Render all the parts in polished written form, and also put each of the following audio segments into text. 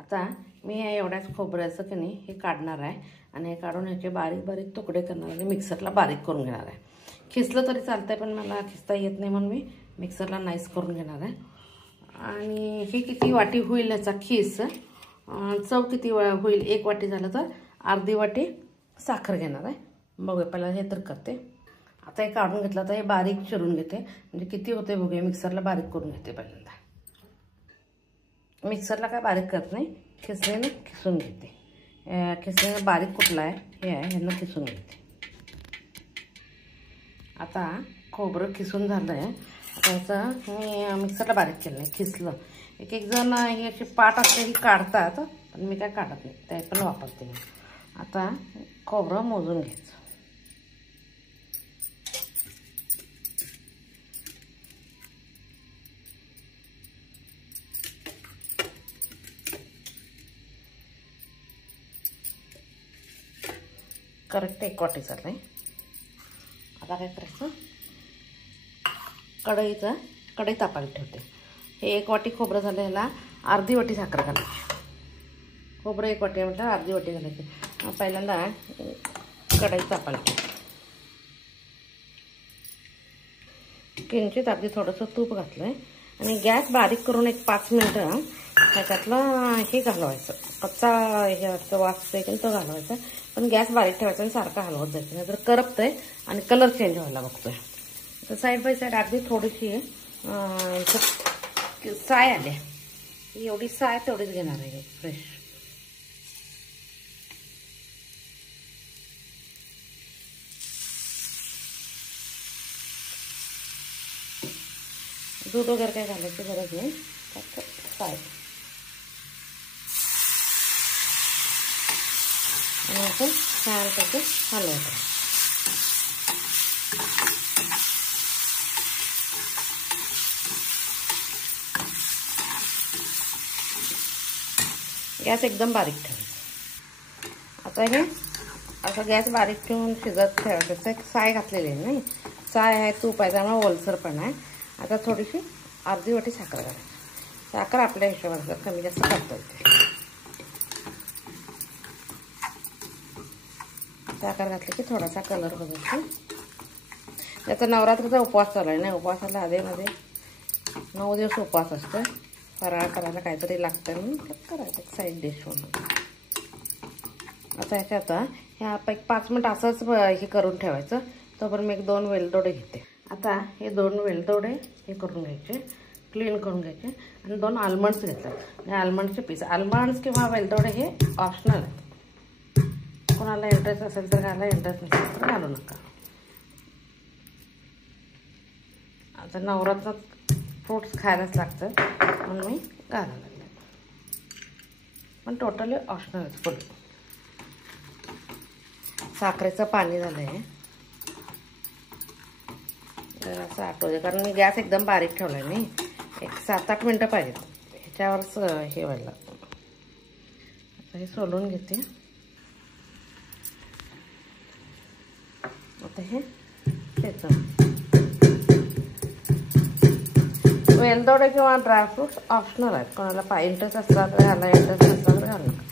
आता मी या एवढ्याच खोबऱ्याचं की नाही हे काढणार आहे आणि हे काढून ह्याचे बारीक बारीक तुकडे करणार आणि मिक्सरला बारीक करून घेणार आहे. खिसलं तरी चालतंय पण मला खिसता येत नाही म्हणून मी मिक्सरला नाईस करून घेणार आहे. आणि हे किती वाटी होईल ह्याचा खीस, चव किती होईल, 1 वाटी झालं तर अर्धी वाटी साखर घेणार आहे. बघूया पहिला हे तर करते. आता हे काढून घेतलं तर हे बारीक चिरून घेते, म्हणजे किती होते बघूया. मिक्सरला बारीक करून घेते पहिल्यांदा. मिक्सरला काय बारीक करत नाही, खिसणीने खिसून घेते. खिसणीने बारीक कुठला आहे हे आहे, ह्यांना खिसून घेते. आता खोबरं खिसून झालं आहे. आता ह्याचं मी मिक्सरला बारीक केलं नाही, खिसलं. एक एक जण ही अशी पाट असते ही काढतात, पण मी काय काढत नाही, ते पण वापरते मी. आता खोबरं मोजून घ्यायचं. करेक्ट 1 वाटी चाललं आहे. आता काय करायचं, कढई तापायला ठेवते. हे 1 वाटी खोबरं झालं, ह्याला अर्धी वाटी साखर घालायची. खोबरं 1 वाटी म्हटलं अर्धी वाटी घालायची. पहिल्यांदा कढई तापायला ठेवते. किंचित अगदी थोडंसं तूप घातलं आहे आणि गॅस बारीक करून एक 5 मिनटं त्याच्यातलं हे घालवायचं. कच्चा ह्याचा वास आहे तो घालवायचा, पण गॅस बारीक ठेवायचा आणि सारखं हलवत जायचं, नाही तर करपतंय आणि कलर चेंज व्हायला बघतोय. तर साईड बाय साईड अगदी थोडीशी साय आली, एवढी साय तेवढीच घेणार आहे फ्रेश. दूध वगैरे काय घालायची गरज नाही, फक्त साय. आणि आपण छानपैकी हलवतो. गॅस एकदम बारीक ठेवायचा. आता हे असं गॅस बारीक ठेवून शिजत ठेवायचं. एक साय घातलेली आहे नाही, साय आहे, तूप आहे, त्यामुळे ओलसर पण आहे. आता थोडीशी अर्धी वाटी साखर घालायची. साखर आपल्या हिशोबाने कमी जास्त करता येते. साखर घातली की थोडासा कलर बदलतो. त्याचा नवरात्रीचा उपवास चालू आहे ना, उपवासाला आधीमध्ये 9 दिवस उपवास असतो. फराळ करायला काहीतरी लागतं म्हणून करायचं एक साईड डिश म्हणून. आता ह्याच्यात ह्या 5 मिनिट असंच हे करून ठेवायचं. तोपर्यंत मी 2 वेलदोडे घेते. आता हे 2 वेलदोडे हे करून घ्यायचे, क्लीन करून घ्यायचे. आणि 2 आल्मंड्स घेतले, आल्मंडचे पीस. आल्मंड्स किंवा वेलदोडे हे ऑप्शनल आहे, कोणाला इंटरेस्ट असेल तर घाला, इंटरेस्ट नसेल तर घालू नका. आता नवरात्रात फ्रूट्स खायलाच लागतं म्हणून मी घालायला लागले, पण टोटली ऑप्शनल आहे. फुल साखरेचं पाणी झालं आहे, असं आटवू दे, कारण मी गॅस एकदम बारीक ठेवला आहे. नाही, एक 7-8 मिनटं पाहिजेत, ह्याच्यावरच हे व्हायला लागतं. आता हे सोलून घेते. आता हे वेलदोडे किंवा ड्रायफ्रूट्स ऑप्शनल आहेत, कोणाला इंटरेस्ट असला तर घाला, इंटरेस्ट नसला तर घालू नका.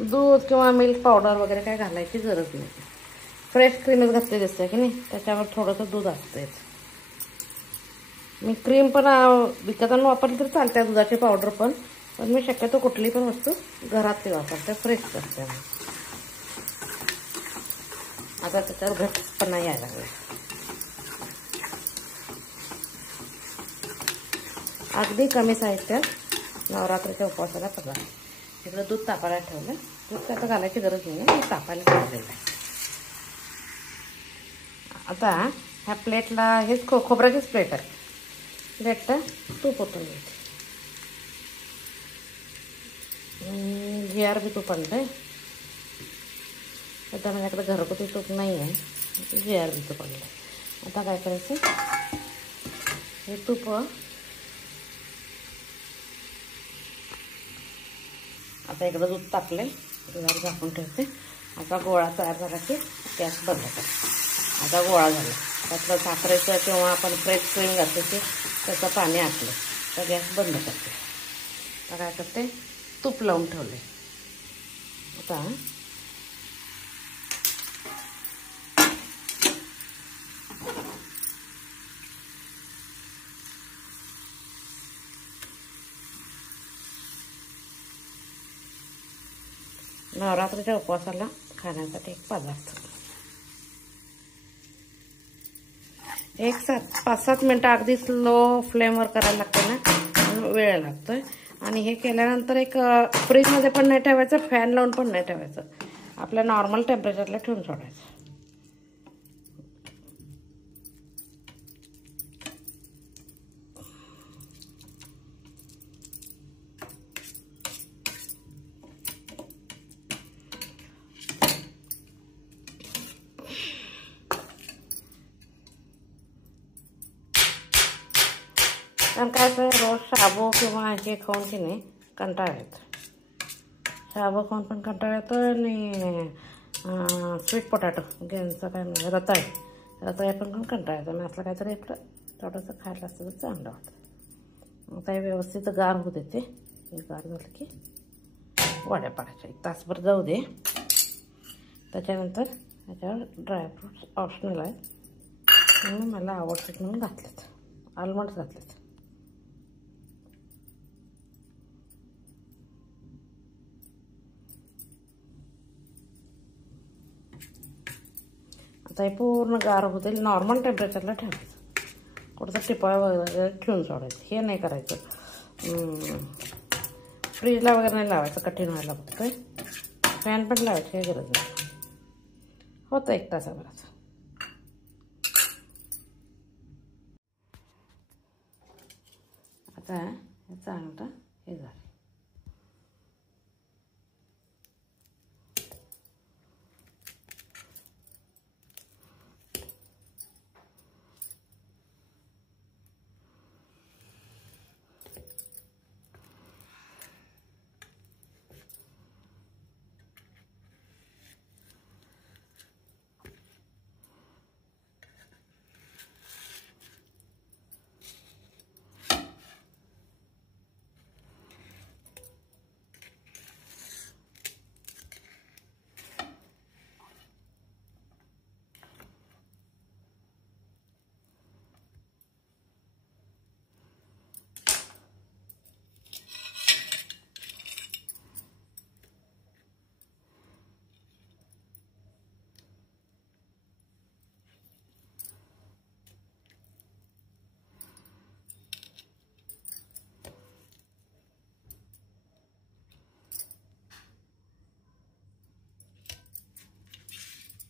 दूध किंवा मिल्क पावडर वगैरे काय घालायची गरज नाही. फ्रेश क्रीमच घातली दिसते की नाही, त्याच्यावर थोडंसं दूध असतंच. मी क्रीम पण विकताना वापरली तर चालते, दुधाची पावडर पण मी शक्यतो कुठली पण वस्तू घरातली वापरते, फ्रेश करते. आता त्याच्यावर घट्टपणा यायला लागला. अगदी कमी साहित्यात नवरात्रीच्या उपवासाला पदार्थ. इकडं दूध तापायला ठेवलं. दूध त्यात घालायची गरज नाही, मी तापायला ठेवलेलं आहे. आता ह्या प्लेटला हेच खोबऱ्याचीच प्लेट आहे. प्लेटला तूप ओतून घ्यायचं. GRB तूप आणलंय. आता माझ्याकडे घरगुती तूप नाही आहे, GRB तूप आणलंय. आता काय करायचं, हे तूप आता इकडं दूध तापले, दुधावर झाकून ठेवते. आता गोळा तयार झाला की गॅस बंद कर. आता गोळा झाला. त्यातलं साखरेचं किंवा आपण फ्रेश क्रीम घातली की त्याचं पाणी आटलं तर गॅस बंद करते. आता काय करते, तूप लावून ठेवले. आता नवरात्रीच्या उपवासाला खाण्यासाठी एक पदार्थ. 5-7 मिनटं अगदी स्लो फ्लेमवर करायला लागते ना, वेळ लागतोय. आणि हे केल्यानंतर एक फ्रीजमध्ये पण नाही ठेवायचं, फॅन लावून पण नाही ठेवायचं, आपल्या नॉर्मल टेम्परेचरला ठेवून सोडायचं. कारण काय तर रोज शाबू किंवा हे खाऊन की नाही कंटाळा येतो. शाबू खाऊन पण कंटाळा येतो. आणि स्वीट पोटॅटो यांचं काय म्हणजे रताळे पण कंटाळा येतो. आणि असलं काहीतरी आपलं थोडंसं खायला असतं तर चांगलं वाटतं. आता हे व्यवस्थित गार होऊ देते. गार झालं की वड्या पाडायच्या. 1 तासभर जाऊ दे. त्याच्यानंतर ह्याच्यावर ड्रायफ्रूट्स ऑप्शनल आहेत, म्हणून मला आवडतात म्हणून घातलेत. आल्मंड्स घातलेत. आता हे पूर्ण गार होते. नॉर्मल टेम्परेचरला ठेवायचं. कुठं टिपाळ वगैरे ठेवून सोडायचं. हे नाही करायचं, फ्रीजला वगैरे नाही लावायचं, कठीण व्हायला बघतोय. फॅन पण लावायची काही गरज नाही. होतं 1 तासाभरात. आता हे चांगलं हे झालं.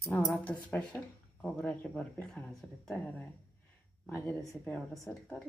नवरात्र स्पेशल खोबऱ्याची बर्फी खाण्यासाठी तयार आहे. माझी रेसिपी आवडत असेल तर